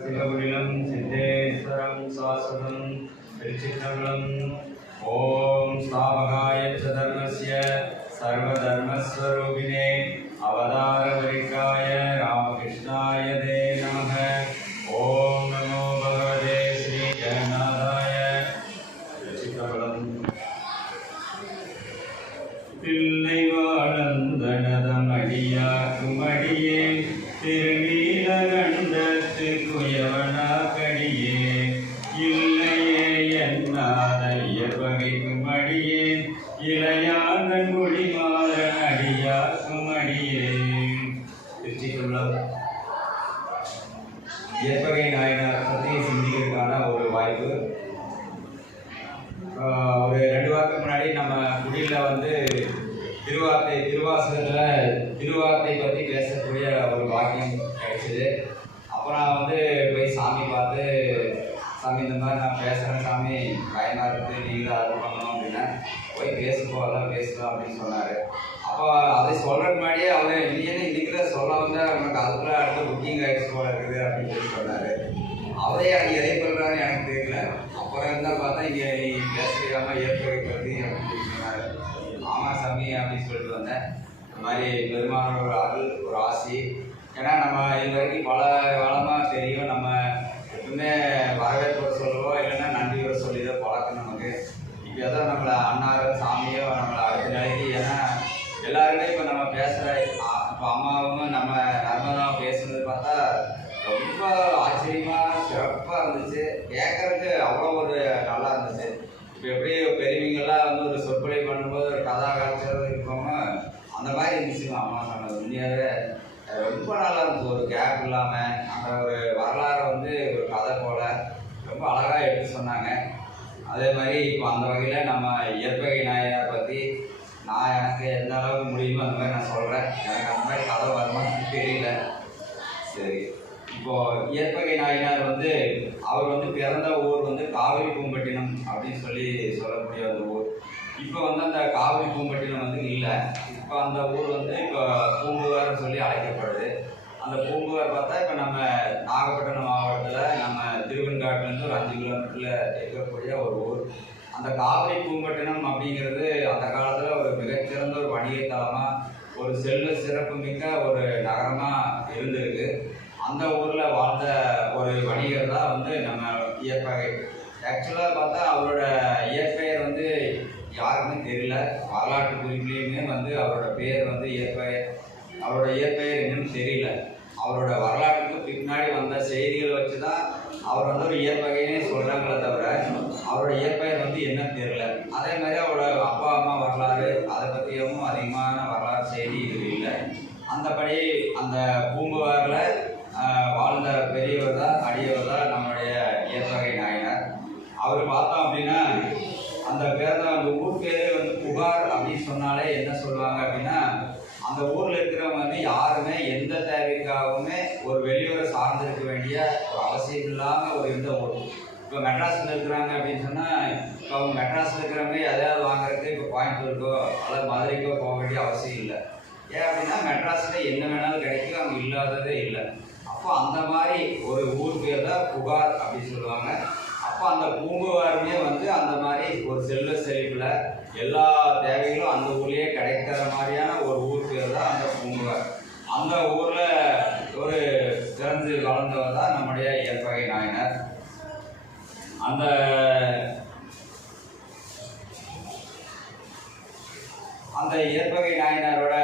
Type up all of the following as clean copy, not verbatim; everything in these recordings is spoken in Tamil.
சிவகுடிலம் சித்தேஸ்வரம் சாஸ்வதம் திருச்சிற்றம்பலம். ஓம் ஸ்தாபகாய தர்மஸ்ய சர்வதர்மஸ்வரூபிணே அவதார பரிகாய ராமகிருஷ்ணாய தே நமः. ஓம் நமோ பகவதே ஸ்ரீ ஜெகநாதாய. திருச்சிற்றம்பலம். தில்லை வாழந்தனதம் அடியாக்கும் அடியே திருநீலகண்டத்து குயவனா கடியே இல்லையே என்னாதையர் வகைக்கும் அடியே இளையான குடிமாறன் அடியாக்கும் அடியே. திருச்சிக்குள்ளம் இயற்பகை நாயனார் பற்றி சிந்திக்கிறதுக்கான ஒரு வாய்ப்பு. ஒரு 2 வாரத்துக்கு முன்னாடி நம்ம குடியில் வந்து திருவாசகத்தில் திருவார்த்தை பற்றி பேசக்கூடிய ஒரு வாக்கியம் கிடைச்சிது. அப்போ நான் வந்து போய் சாமி பார்த்து, சாமி இந்த மாதிரி நான் பேசுகிறேன் சாமி, பயமாக இருக்குது, நீங்கள் அதை பண்ணணும் அப்படின்னா போய் அதெல்லாம் பேசலாம் அப்படின்னு சொன்னார். அப்போ அதை சொல்கிறதுக்கு முன்னாடியே அவர் இன்னைக்கு சொல்ல வந்தால் நமக்கு அதுக்குள்ளே அடுத்த புக்கிங் ஆகிடுச்சு போல இருக்குது அப்படின்னு சொல்லி சொன்னார். அவரே அங்கே எதை பண்ணுறான்னு எனக்கு தெரியல. அப்புறம் இருந்தால் பார்த்தா இங்கே நீ பேசுகிறாம ஏற்பகை பற்றி அப்படின்னு சொல்லி சொன்னார். ஆமாம் சாமி அப்படின்னு சொல்லிட்டு வந்தேன். இந்த மாதிரி பெருமானோட அருள் ஒரு ஆசி. ஏன்னா நம்ம இது வரைக்கும் பல காலமாக தெரியும், நம்ம எப்பவுமே வரவேற்பு சொல்லுவோம், இல்லைன்னா நன்றி வர சொல்லி தான் பழக்கம் நமக்கு. இப்போ ஏதோ நம்மளை அண்ணாரோ சாமியோ நம்மளை அடுத்த நிலைக்கு, ஏன்னா எல்லாருமே இப்போ நம்ம பேசுகிற இப்போ அம்மாவும் நம்ம நர்மதாவும் பேசுனது பார்த்தா ரொம்ப ஆச்சரியமாக சிறப்பாக இருந்துச்சு. கேட்கறதுக்கு அவ்வளோ ஒரு நல்லா இருந்துச்சு. இப்போ எப்படி பெரியவங்கெல்லாம் வந்து ஒரு சொற்பொழி பண்ணும்போது ஒரு கதா காட்சியாக இருக்கோமோ அந்த மாதிரி இருந்துச்சுங்க. அம்மா சொன்னது உண்மையாகவே ரொம்ப நல்லா இருந்துச்சு. ஒரு கேப் இல்லாமல் அந்த ஒரு வரலாறை வந்து ஒரு கதை போல ரொம்ப அழகாக எடுத்து சொன்னாங்க. அதே மாதிரி இப்போ அந்த வகையில் நம்ம இயற்பகை நாயனார் பற்றி நான் எனக்கு எந்த அளவுக்கு முடியுமோ அந்த மாதிரி நான் சொல்கிறேன். எனக்கு அந்த மாதிரி கதை வருமானு தெரியல. சரி, இப்போது இயற்பகை நாயனார் வந்து அவர் வந்து பிறந்த ஊர் வந்து காவிரி பூம்பட்டினம் அப்படின்னு சொல்லக்கூடிய அந்த ஊர். இப்போ வந்து அந்த காவிரி பூம்பட்டினம் வந்து இல்லை. இப்போ அந்த ஊர் வந்து இப்போ பூம்புகார்னு சொல்லி அழைக்கப்படுது. அந்த பூம்புகார் பார்த்தா இப்போ நம்ம நாகப்பட்டினம் மாவட்டத்தில் நம்ம திருவெண்காட்டிலேருந்து ஒரு 5 கிலோமீட்டரில் இருக்கக்கூடிய ஒரு ஊர். அந்த காவிரி பூம்பட்டினம் அப்படிங்கிறது அந்த காலத்தில் ஒரு மிகச்சிறந்த ஒரு வணிக தலமாக, ஒரு செல்வ சிறப்பு மிக்க ஒரு நகரமாக இருந்திருக்கு. அந்த ஊரில் வாழ்ந்த ஒரு வணிகர் தான் வந்து நம்ம இயற்பகை. ஆக்சுவலாக பார்த்தா அவரோட இயற்பெயர் வந்து யாருக்குமே தெரியல. வரலாற்று குறிப்பிலையுமே வந்து அவரோட பேர் வந்து அவரோட இயற்பெயர் இன்னும் தெரியல. அவரோட வரலாற்றுக்கு பின்னாடி வந்த செய்திகளை வச்சு தான் அவர் வந்து ஒரு இயற்பகைன்னே சொல்கிறாங்களே தவிர அவரோட இயற்பெயர் வந்து என்னன்னு தெரியல. அதே மாதிரி அவரோட அப்பா அம்மா வரலாறு அதை பற்றியும் அதிகமான வரலாறு செய்தி இது இல்லை. அந்தபடி அந்த பூம்புகாரில் வாழ்ந்த பெரியவர் தான், அடியவர் தான் நம்மளுடைய இயற்பகை நாயனார். அவர் பார்த்தோம் அப்படின்னா அந்த பேர் தான், அந்த ஊர் பேரே வந்து புகார் அப்படின்னு சொன்னாலே என்ன சொல்லுவாங்க அப்படின்னா, அந்த ஊரில் இருக்கிறவங்க வந்து யாருமே எந்த தேவைக்காகவுமே ஒரு வெளியூரை சார்ந்திருக்க வேண்டிய ஒரு அவசியம் இல்லாமல் ஒரு இருந்த ஊர். இப்போ மெட்ராஸில் இருக்கிறாங்க அப்படின்னு சொன்னால், இப்போ அவங்க மெட்ராஸில் இருக்கிறவங்க எதையாவது வாங்குறதுக்கு இப்போ கோயம்புத்தூருக்கோ அல்லது மதுரைக்கோ போக வேண்டிய அவசியம் இல்லை. ஏன் அப்படின்னா மெட்ராஸில் என்ன வேணாலும் கிடைக்கும், அங்கே இல்லாததே இல்லை. அப்போ அந்த மாதிரி ஒரு ஊர் பேர் தான் புகார் அப்படின்னு சொல்லுவாங்க. அப்போ அந்த பூம்புகாருமே வந்து அந்த மாதிரி ஒரு செல்வ செழிப்பில் எல்லா தேவைகளும் அந்த ஊர்லேயே கிடைக்கிற மாதிரியான ஒரு ஊர் பேர் தான் அந்த பூம்புகார். அந்த ஊரில் ஒரு பிறந்து வளர்ந்தவர் தான் நம்முடைய இயற்பகை நாயனார். அந்த இயற்பகை நாயனாரோட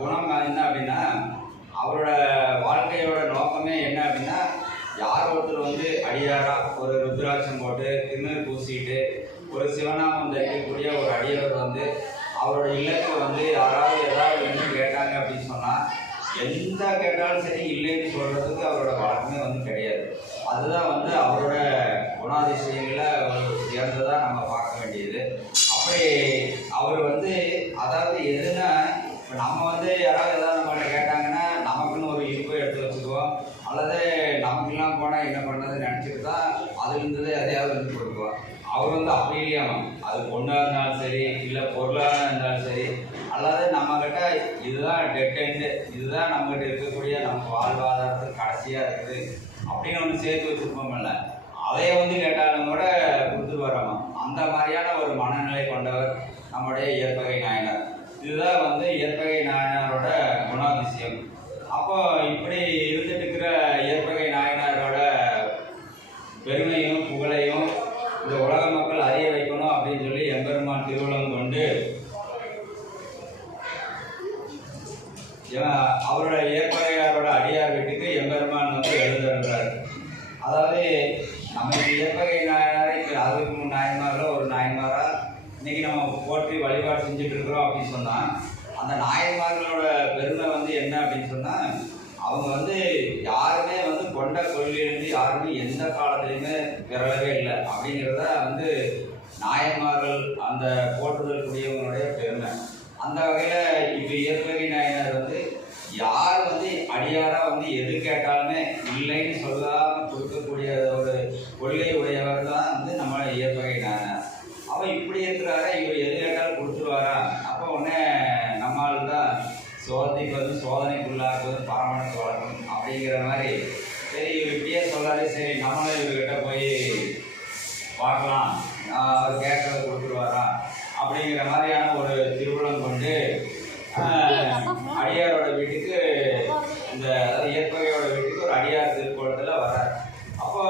குணம் என்ன அப்படின்னா, அவரோட வாழ்க்கையோட நோக்கமே என்ன அப்படின்னா, யார் ஒருத்தர் வந்து அடியாரா ஒரு ருத்ராட்சம் போட்டு திருநீர் பூசிட்டு ஒரு சிவநாமம் தரிக்கக்கூடிய ஒரு அடியவர் வந்து அவரோட இல்லத்தில் வந்து யாராவது ஏதாவது என்ன கேட்டாங்க அப்படின்னு சொன்னால் எந்த கேட்டாலும் சரி இல்லைன்னு சொல்கிறதுக்கு அவரோட வழக்கமே வந்து கிடையாது. அதுதான் வந்து அவரோட குணாதிசயங்களில் ஒரு சிறந்ததாக நம்ம பார்க்க வேண்டியது. அப்படி அவர் வந்து அதாவது எதுனா, இப்போ நம்ம வந்து யாராவது ஏதாவது நம்மகிட்ட கேட்டாங்கன்னா நமக்குன்னு ஒரு இருப்பை எடுத்து வச்சுக்குவோம், அல்லது நமக்குலாம் போனால் என்ன பண்ணுறதுன்னு நினச்சிட்டு தான் அதுலேருந்து எதையாவது இருந்து கொடுக்குவோம். அவர் வந்து அப்படி இல்லையாமா, அது பொண்ணாக இருந்தாலும் சரி, இல்லை பொருளாக இருந்தாலும் சரி, அல்லது நம்மக்கிட்ட இதுதான் டெட் எண்டு, இதுதான் நம்மகிட்ட இருக்கக்கூடிய நம்ம வாழ்வாதாரத்துக்கு கடைசியாக இருக்குது, அப்படின்னு ஒன்று சேர்த்து வச்சுருப்போம்ல, அதைய வந்து கேட்டாலும் கூட கொடுத்துருவாராமா. அந்த மாதிரியான ஒரு மனநிலை கொண்டவர் நம்முடைய இயற்பகை நாயனார். இதுதான் வந்து இயற்பகை நாயனாரோட குணாதிசயம். அப்போ இப்படி இருந்துட்டு இருக்கிற இயற்பகை நாயனாரோட பெருமையும் புகழையும் இந்த உலக மக்கள் அறிய வைக்கணும் அப்படின்னு சொல்லி எம்பெருமான் திருவுளம் கொண்டு அவரோட இயற்பகையாரோட அடியார் வீட்டுக்கு எம்பெருமான் வந்து எழுதுறாரு. அதாவது நம்ம இயற்பகை நாயனாரை அதுக்கு முன் நாயன்மாரில் ஒரு நாயன்மாரா இன்னைக்கு நம்ம போற்றி வழிபாடு செஞ்சுட்டு இருக்கிறோம் அப்படின்னு சொன்னால், அந்த நாயன்மார்களோட பெருமை வந்து என்ன அப்படின்னு சொன்னால், அவங்க வந்து யாருமே வந்து கொண்ட கொள்கையிலிருந்து யாருமே எந்த காலத்துலையுமே பிறளவே இல்லை அப்படிங்கிறத வந்து நாயன்மார்கள் அந்த போற்றுதற்குரியவங்களுடைய பெருமை. அந்த வகையில் இப்போ இயற்பகை நாயனார் வந்து யார் வந்து அடியாராக வந்து எது கேட்டாலுமே இல்லைன்னு சொல்லாமல் கொடுக்கக்கூடிய ஒரு கொள்கை உடையவர் தான் வந்து நம்ம இயற்பகை நாயனார். அவன் இப்படி இருக்கிறாரா, இவர் எது கேட்டாலும் கொடுத்துருவாரா? அப்போ உடனே நம்மால் தான் சோதனைக்கு வந்து சோதனைக்குள்ளாக்குவது பரமனுக்கு வழக்கம் அப்படிங்கிற மாதிரி, சரி இவர் இப்படியே சொல்லாரு, சரி நம்மளும் இவர்கிட்ட போய் பார்க்கலாம், அவர் கேட்கறத கொடுத்துருவாரா அப்படிங்கிற மாதிரியான ஒரு திருவுளம் கொண்டு அடியாரோட வீட்டுக்கு, இந்த இயற்பகையோட வீட்டுக்கு ஒரு அடியார் திருக்கோலத்தில் வர்றார். அப்போ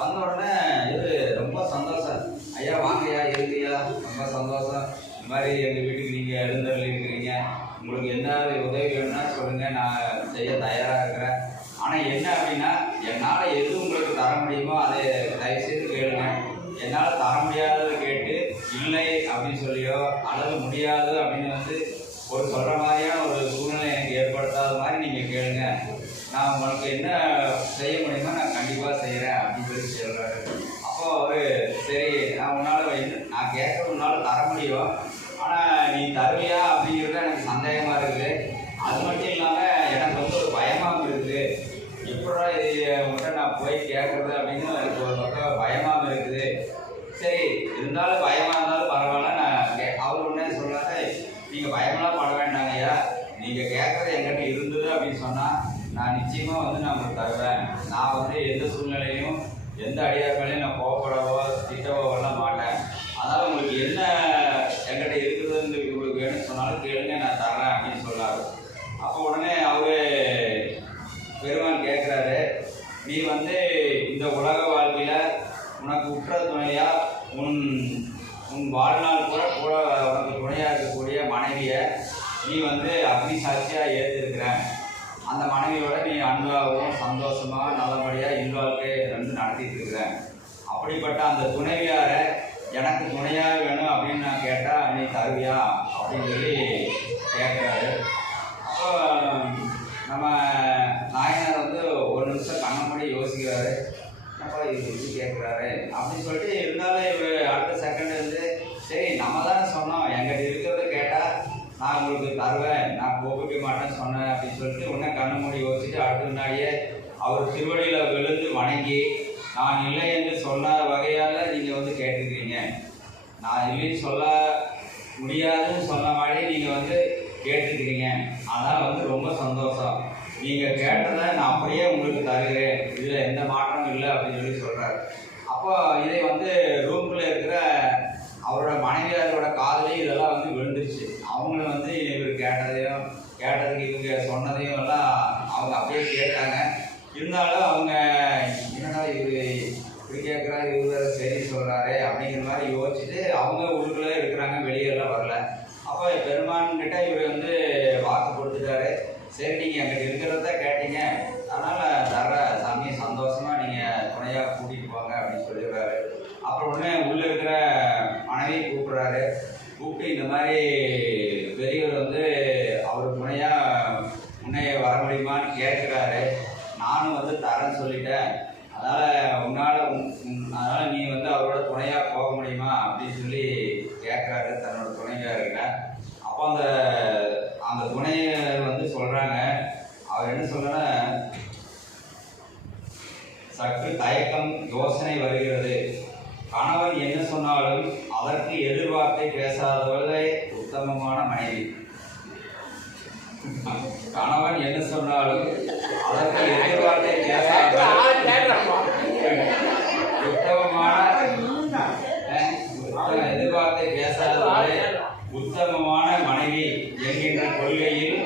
வந்த உடனே இது ரொம்ப சந்தோஷம், ஐயா வாங்கய்யா இருங்கய்யா, ரொம்ப சந்தோஷம், இந்த மாதிரி எங்கள் வீட்டுக்கு நீங்கள் எழுந்தருள் இருக்கிறீங்க, உங்களுக்கு என்ன உதவி வேணும்னா சொல்லுங்கள், நான் செய்ய தயாராக இருக்கிறேன். ஆனால் என்ன அப்படின்னா, என்னால் எது உங்களுக்கு தர முடியுமோ அதை தயவுசெய்து கேளுங்க. என்னால் தர முடியாததை கேட்டு இல்லை அப்படின்னு சொல்லியோ அல்லது முடியாது அப்படின்னு வந்து ஒரு சொல்கிற மாதிரியான ஒரு சூழ்நிலை எனக்கு ஏற்படுத்தாத மாதிரி நீங்கள் கேளுங்க, நான் உங்களுக்கு என்ன செய்ய முடியுமோ நான் கண்டிப்பாக செய்கிறேன் அப்படின்னு சொல்லி சொல்கிறாரு. அப்போ அவர் சரி, நான் உன்னால் நான் கேட்க உன்னால் தர முடியும், ஆனால் நீ தருவியா அப்படிங்கிறது எனக்கு சந்தேகமாக இருக்குது. அது மட்டும் இல்லாமல் எனக்கு வந்து ஒரு பயமாகவும் இருக்குது, எப்படா இது உங்கள்கிட்ட நான் போய் கேட்குறது அப்படின்னு எனக்கு ஒரு பக்கம் பயமாகவும் இருக்குது. சரி இருந்தாலும் பயமாக இருந்தாலும் பரவாயில்ல, நான் அவர் உடனே சொல்கிறாரு, நீங்கள் பயமெல்லாம் பட வேண்டாங்கய்யா, நீங்கள் கேட்குறது என்கிட்ட இருந்தது அப்படின்னு சொன்னால் நான் நிச்சயமாக வந்து நான் உங்களுக்கு தருவேன். நான் வந்து எந்த சூழ்நிலையும் எந்த அடியார் மேலேயும் நான் கோவப்படவோ திட்டவோ எல்லாம் மாட்டேன். அதனால் உங்களுக்கு என்ன என்கிட்ட இருக்குதுன்னு உங்களுக்கு வேணும்னு சொன்னாலும் கேளுங்க, நான் தரேன் அப்படின்னு சொன்னார். அப்போ உடனே அவர் பெருமான் கேட்குறாரு, நீ வந்து இந்த உலக வாழ்க்கையில் உனக்கு உற்ற துணையா உன் வாழ்நாள் கூட உனக்கு துணையாக இருக்கக்கூடிய மனைவியை நீ வந்து அக்னி சாட்சியாக ஏற்றிருக்கிற. அந்த மனைவியோட நீ அன்பாகவும் சந்தோஷமாக நல்லபடியாக இல்வாழ்க்கை வந்து நடத்திட்டு இருக்கிற. அப்படிப்பட்ட அந்த துணைவியாரை எனக்கு துணையாக வேணும் அப்படின்னு நான் கேட்டால் நீ தருவியா அப்படின்னு சொல்லி கேட்குறாரு. அப்போ நம்ம நாயனார் வந்து ஒரு நிமிஷம் கண்ணை மூடி யோசிக்கிறாரு, என்னப்பா இது கேட்குறாரு அப்படின்னு சொல்லிட்டு. இருந்தாலும் இவர் அடுத்த செகண்ட் வந்து சரி நம்ம தானே சொன்னோம், எங்கிட்ட இருக்கிறத கேட்டால் நான் உங்களுக்கு தருவேன், நான் கோபிக்க மாட்டேன்னு சொன்னேன் அப்படின்னு சொல்லிட்டு உடனே கண்ணு மூடி யோசிச்சுட்டு அடுத்த முன்னாடியே அவர் திருவடியில் விழுந்து வணங்கி, நான் இல்லை என்று சொன்ன வகையால் நீங்கள் வந்து கேட்டுக்கிறீங்க, நான் இல்லைன்னு சொல்ல முடியாதுன்னு சொன்ன மாதிரி நீங்கள் வந்து கேட்டுக்கிறீங்க, அதனால் வந்து ரொம்ப சந்தோஷம், நீங்கள் கேட்டதை நான் அப்படியே உங்களுக்கு தருகிறேன், இதில் எந்த மாற்றமும் இல்லை அப்படின்னு சொல்லி சொல்கிறார். அப்போ இதை வந்து ரூமில் இருக்கிற அவரோட மனைவியாரோட காதலையும் இதெல்லாம் வந்து விழுந்துருச்சு. அவங்களும் வந்து இவர் கேட்டதுக்கு இவங்க சொன்னதையும் எல்லாம் அவங்க அப்படியே கேட்டாங்க. இருந்தாலும் அவங்க என்னடா இவர் இப்படி கேட்குறாரு, இவர் சரி சொல்கிறாரு அப்படிங்கிற மாதிரி யோசிச்சுட்டு அவங்க உள்ளுக்குள்ளே இருக்கிறாங்க, வெளியெல்லாம் வரல. அப்போ பெருமான்கிட்ட இவர் வந்து வாக்கு கொடுத்துட்டாரு, சரி நீங்கள் எங்கிட்ட இருக்கிறத கேட்டீங்க, அதனால் தர சாமி சந்தோஷமாக நீங்கள் துணையாக கூட்டிகிட்டு போங்க அப்படின்னு சொல்லிடுறாரு. அப்புறம் உடனே உள்ளே இருக்கிற மனைவியை கூப்பிட்றாரு. கூப்பிட்டு இந்த மாதிரி பெரியவர் வந்து அவர் துணையாக முன்னைய வர முடியுமான்னு கேட்குறாரு. நானும் வந்து தரேன்னு சொல்லிட்டேன், அதனால் நீ வந்து அவரோட துணையாக போக முடியுமா அப்படின்னு சொல்லி கேட்குறாரு தன்னோட துணைவியார்கிட்ட. அப்போ அந்த துணையர் வந்து சொல்கிறாங்க, அவர் என்ன சொல்கிறேன்னா, சற்று தயக்கம் யோசனை வருகிறது, கணவன் என்ன சொன்னாலும் அதற்கு எதிர்வார்த்தை பேசாதவளே உத்தமமான மனைவி. கணவன் என்ன சொன்னாலும் அதற்கு எதிர்வார்த்தை பேசாமல் எதிர்வார்த்தை பேசாதவர்களே உத்தமமான மனைவி என்கின்ற கொள்கையில்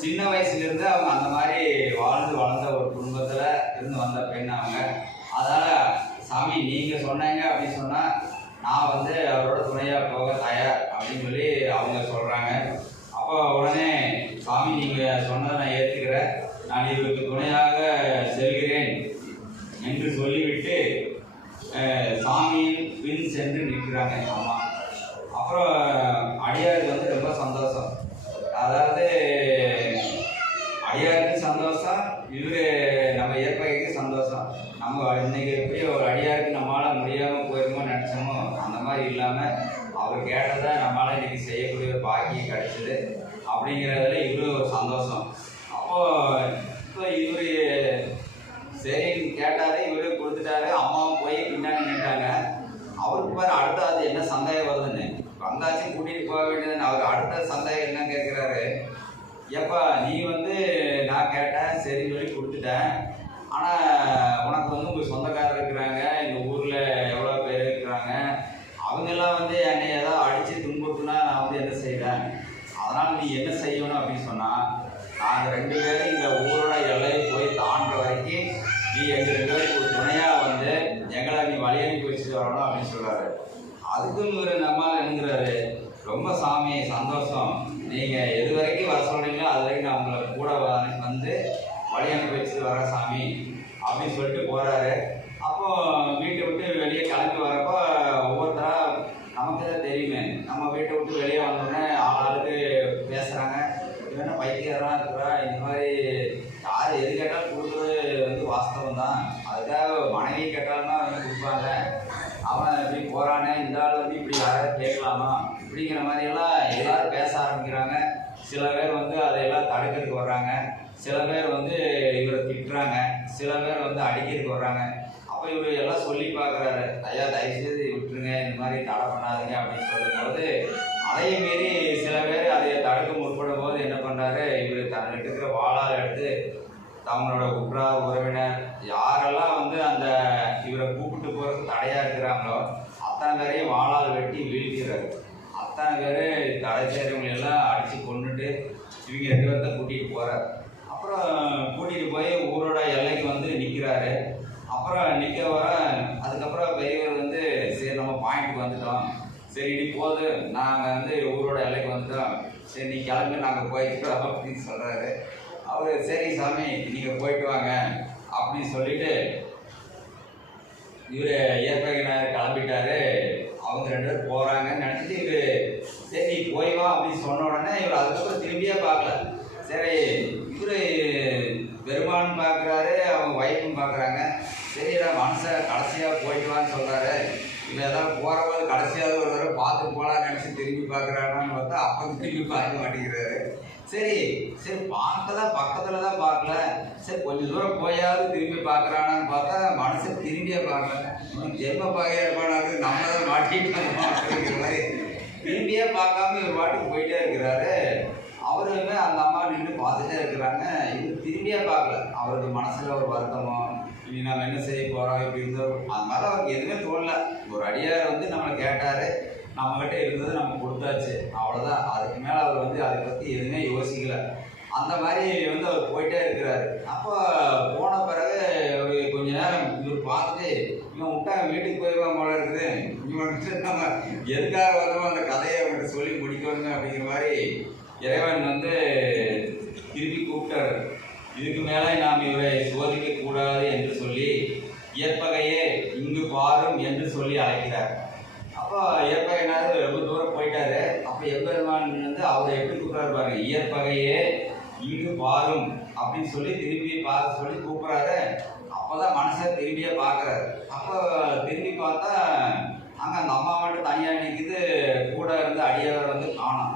சின்ன வயசுலேருந்து அவங்க அந்த மாதிரி வாழ்ந்து வளர்ந்த ஒரு குடும்பத்தில் இருந்து வந்த பெண் அவங்க. அதனால் சாமி நீங்கள் சொன்னீங்க அப்படின்னு சொன்னால் நான் வந்து அவரோட துணையாக போக தயார் அப்படின்னு சொல்லி அவங்க சொல்கிறாங்க. அப்போ உடனே சாமி நீங்கள் சொன்னதை நான் ஏற்றுக்கிறேன், நான் இவருக்கு துணையாக செல்கிறேன் என்று சொல்லிவிட்டு சாமியின் பின் சென்று நிற்கிறாங்க அம்மா. அப்புறம் அடியாருக்கு வந்து ரொம்ப சந்தோஷம். அதாவது அடியாருக்கு சந்தோஷம், இவரு நம்ம ஏற்பகைக்கு சந்தோஷம். நம்ம இன்னைக்கு எப்படி ஒரு அடியாருக்கு நம்மளால் முடியாமல் போயிருமோ நினச்சோமோ அந்த மாதிரி இல்லாமல் அவர் கேட்டதை நம்மளால் இன்னைக்கு செய்யக்கூடிய ஒரு பாக்கியம் கிடைச்சிது அப்படிங்கிறதுல இவரு ஒரு சந்தோஷம். அப்போது இப்போ இவர் சரின்னு கேட்டார், இவரு கொடுத்துட்டாரு. அம்மாவும் போய் பின்னாடி நின்றாங்க. அவருக்கு பாரு அடுத்த அது என்ன சந்தேகம் வருதுன்னு வந்தாச்சும் கூட்டிகிட்டு போக வேண்டியதுன்னு அவர் அடுத்த சந்தேகம் என்ன கேட்குறாரு, ஏப்பா நீ வந்து நான் கேட்டேன் சரின்னு சொல்லி கொடுத்துட்டேன், ஆனால் உனக்கு வந்து உங்கள் சொந்தக்காரர் இருக்கிறாங்க, இந்த ஊரில் எவ்வளோ பேர் இருக்கிறாங்க, அவங்கெல்லாம் வந்து என்னை ஏதாவது அடித்து துன்புறுத்துனா நான் வந்து என்ன செய்வேன், அதனால் நீ என்ன செய்யணும் அப்படின்னு சொன்னால் நாங்கள் 2 பேரும் இந்த ஊரோட எல்லையை போய் தாண்டுற வரைக்கும் நீ எங்கள் 2 பேருக்கு ஒரு துணையாக வந்து எங்களை நீ வழி அனுப்பி வச்சுட்டு வரணும் அப்படின்னு சொல்கிறாரு. அதுக்கும் இவர் நம்மளால் என்னங்கிறாரு, ரொம்ப சாமி சந்தோஷம், நீங்கள் எது வரைக்கும் வர சொல்கிறீங்களோ அது வரைக்கும் நான் உங்களை கூட வந்து வழி அனுப்பி வச்சுட்டு வரேன் சாமி அப்படின்னு சொல்லிட்டு போகிறாரு. அப்போது வீட்டை விட்டு வெளியே கிளம்பி வரப்போ ஒவ்வொருத்தராக நமக்கு தான் தெரியுமே, நம்ம வீட்டை விட்டு வெளியே வந்தோடனே ஆளுக்கு பேசுகிறாங்க, இவனா பைத்தியக்காரனாக இருக்கிறா, இந்த மாதிரி யார் எது கேட்டாலும் கொடுக்குறது வந்து வாஸ்தவம் தான், அதுக்காக மனைவி கேட்டாலும் தான் வந்து கொடுப்பாங்க, அவன் இப்படி போகிறானே இந்த ஆள் வந்து இப்படி யாராவது கேட்கலாமா இப்படிங்கிற மாதிரியெல்லாம் எல்லோரும் பேச ஆரம்பிக்கிறாங்க. சில பேர் வந்து அதையெல்லாம் தடுக்கிறதுக்கு வர்றாங்க, சில பேர் வந்து இவரை திட்டுறாங்க, சில பேர் வந்து அடிக்கிறதுக்கு வர்றாங்க. அப்போ இவர் எல்லாம் சொல்லி பார்க்குறாரு, ஐயா தயவுசெய்து விட்டுருங்க, இந்த மாதிரி தடை பண்ணாதீங்க அப்படின்னு சொல்லும்போது அதையே மீறி சில பேர் அதை தடுக்க முற்படும் போது என்ன பண்ணுறாரு, இவர் தன்னிட்டு இருக்கிற வாளால் எடுத்து தங்களோட உற்றார் உறவினர் யாரெல்லாம் வந்து அந்த இவரை கூப்பிட்டு போகிறதுக்கு தடையாக இருக்கிறாங்களோ அத்தனை பேரையும் வாளால் வெட்டி வீழ்த்திடுறாரு. அத்தனை பேர் தடை செய்கிறவங்க எல்லாம் அடித்து கொண்டுட்டு இவங்க 2 பேர்த்த கூட்டிகிட்டு போகிறார். அப்புறம் கூட்டிகிட்டு போய் ஊரோட எல்லைக்கு வந்து நிற்கிறாரு. அப்புறம் நிற்க வர அதுக்கப்புறம் பெரியவர் வந்து சரி நம்ம பாயிண்ட்டுக்கு வந்துட்டோம், சரி இனி போது நாங்கள் வந்து ஊரோட எல்லைக்கு வந்துட்டோம், சரி நீ கிளம்பி நாங்கள் போய்க்கிறோம் அப்படின்னு சொல்கிறாரு. அவர் சரி சாமி நீங்கள் போயிட்டு வாங்க அப்படின்னு சொல்லிட்டு இவர் ஏற்பகினார் கிளம்பிட்டாரு. அவங்க 2 பேர் போகிறாங்கன்னு நினச்சிட்டு இவர் சரி நீ போய் வா அப்படின்னு சொன்ன உடனே இவர் அதுக்கப்புறம் திரும்பியே பார்க்கல. சரி இவர் பெருமான்னு பார்க்குறாரு, அவங்க ஒய்ஃபும் பார்க்குறாங்க. சரி மனுஷன் கடைசியாக போயிட்டு வான்னு சொல்கிறாரு, இல்லை ஏதாவது போகிறபோது கடைசியாவது ஒரு தடவை பார்த்து போகலான்னு நினச்சி திரும்பி பார்க்குறாங்கன்னு பார்த்தா அப்போ திரும்பி பார்க்க மாட்டேங்கிறாரு. சரி சரி பார்க்கலாம் பக்கத்தில் தான் பார்க்கல, சரி கொஞ்சம் தூரம் போயாவது திரும்பி பார்க்குறானான்னு பார்த்தா மனுஷன் திரும்பியே பார்க்கல. ஜென்ம பாகையாக இருப்பானாரு, நம்ம தான் மாட்டிட்டோம் அப்படிங்கிற மாதிரி திரும்பியே பார்க்காம இவர் பாட்டுக்கு போயிட்டே இருக்கிறாரு. அவருமே அந்த அம்மா நின்று பார்த்துட்டே இருக்கிறாங்க. இவர் திரும்பியே பார்க்கல. அவருக்கு மனசில் ஒரு வருத்தமோ இனி நம்ம என்ன செய்ய போகிறோம் இப்படி இருந்தோம் அது மாதிரி அவருக்கு எதுவுமே தோணல. ஒரு அடியார் வந்து நம்மளை கேட்டார், நம்மகிட்ட இருந்தது நம்ம கொடுத்தாச்சு, அவ்வளோதான். அதுக்கு மேலே அவர் வந்து அதை பற்றி எதுவுமே யோசிக்கலை. அந்த மாதிரி வந்து அவர் போயிட்டே இருக்கிறாரு. அப்போ போன பிறகு ஒரு கொஞ்ச நேரம் இவர் பார்த்துட்டு இவன் விட்டா வீட்டுக்கு போயிடுவான் போல இருக்குது, இவன் வந்துட்டு நம்ம எதுக்காக வந்தோம் அந்த கதையை அவன்கிட்ட சொல்லி முடிக்கணுங்க அப்படிங்கிற மாதிரி இறைவன் வந்து திருப்பி கூப்பிட்டார். இதுக்கு மேலே நாம் இவரை சோதிக்க கூடாது என்று சொல்லி இயற்பகையே இங்கு பாரும் என்று சொல்லி அழைக்கிறார். அப்போ இயற்பகைனாரு ரொம்ப தூரம் போயிட்டாரு. அப்போ எம்பெருமான் வந்து அவரை எப்படி கூப்பிட்றாரு பாருங்க, இயற்பகையே இங்கு பாரும் அப்படின்னு சொல்லி திரும்பி பார்க்க சொல்லி கூப்பிட்றாரு. அப்போதான் மனுஷன் திரும்பியே பார்க்குறாரு. அப்போ திரும்பி பார்த்தா அங்கே அந்த அம்மா மட்டும் தனியாக நிற்குது, கூட இருந்து அடியார் வந்து காணோம்.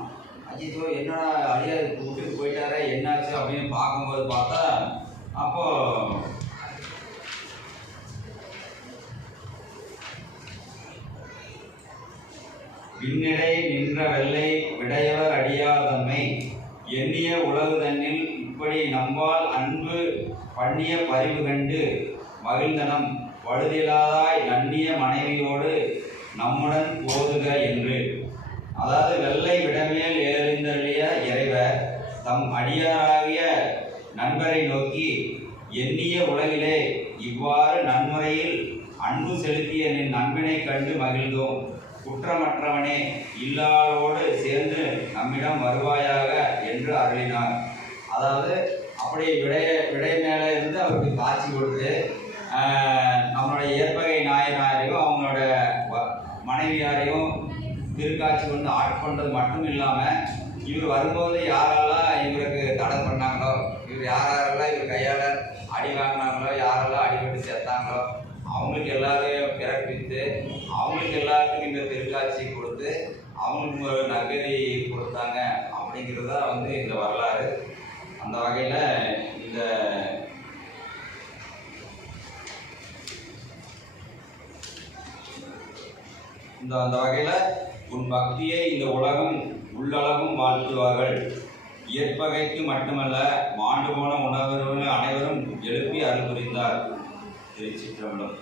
ஐயோ என்னடா அடியார் விட்டுட்டு போயிட்டாரே என்னாச்சு அப்படின்னு பார்க்கும்போது பார்த்தா அப்போ விண்ணிடை நின்ற வெள்ளை விடையவர் அடியார் தம்மை எண்ணிய உலகு தன்னில் இப்படி நம்பால் அன்பு பண்ணிய பரிவு கண்டு மகிழ்ந்தனம் பழுதிலாதாய் நன்னிய மனைவியோடு நம்முடன் போதுக என்று. அதாவது வெள்ளை விடமேல் ஏறிந்தள்ளிய இறைவர் தம் அடியாராகிய நண்பரை நோக்கி, எண்ணிய உலகிலே இவ்வாறு நன்முறையில் அன்பு செலுத்திய நின் நண்பினை கண்டு மகிழ்ந்தோம். குற்றமற்றவனே, இல்லாளோடு சேர்ந்து நம்மிடம் வருவாயாக என்று அருளினார். அதாவது அப்படி விடை மேலே இருந்து அவருக்கு காட்சி கொடுத்து நம்மளுடைய ஏற்பகை நாயனாரையும் அவங்களோட மனைவியாரையும் திருக்காட்சி கொண்டு ஆட்கொண்டது மட்டும் இல்லாமல், இவர் வரும்போது யாரெல்லாம் இவருக்கு தடை பண்ணாங்களோ, இவர் யாரெல்லாம் இவர் கையால் அடி வாங்கினாங்களோ, யாரெல்லாம் அடிபட்டு செத்தாங்களோ அவங்களுக்கு எல்லாரையும் பிறப்பித்து அவங்களுக்கு எல்லாருக்கும் இந்த திருக்காட்சி கொடுத்து அவங்களுக்கு ஒரு நற்கதி கொடுத்தாங்க அப்படிங்கிறது தான் வந்து இந்த வரலாறு. அந்த வகையில் அந்த வகையில் உன் பக்தியை இந்த உலகம் உள்ளளவும் வாழ்த்துவார்கள். இயற்பகைக்கு மட்டுமல்ல, மாண்டு போன உணவர்கள் அனைவரும் எழுப்பி அருள் புரிந்தார். திருச்சிற்றம்பலம்.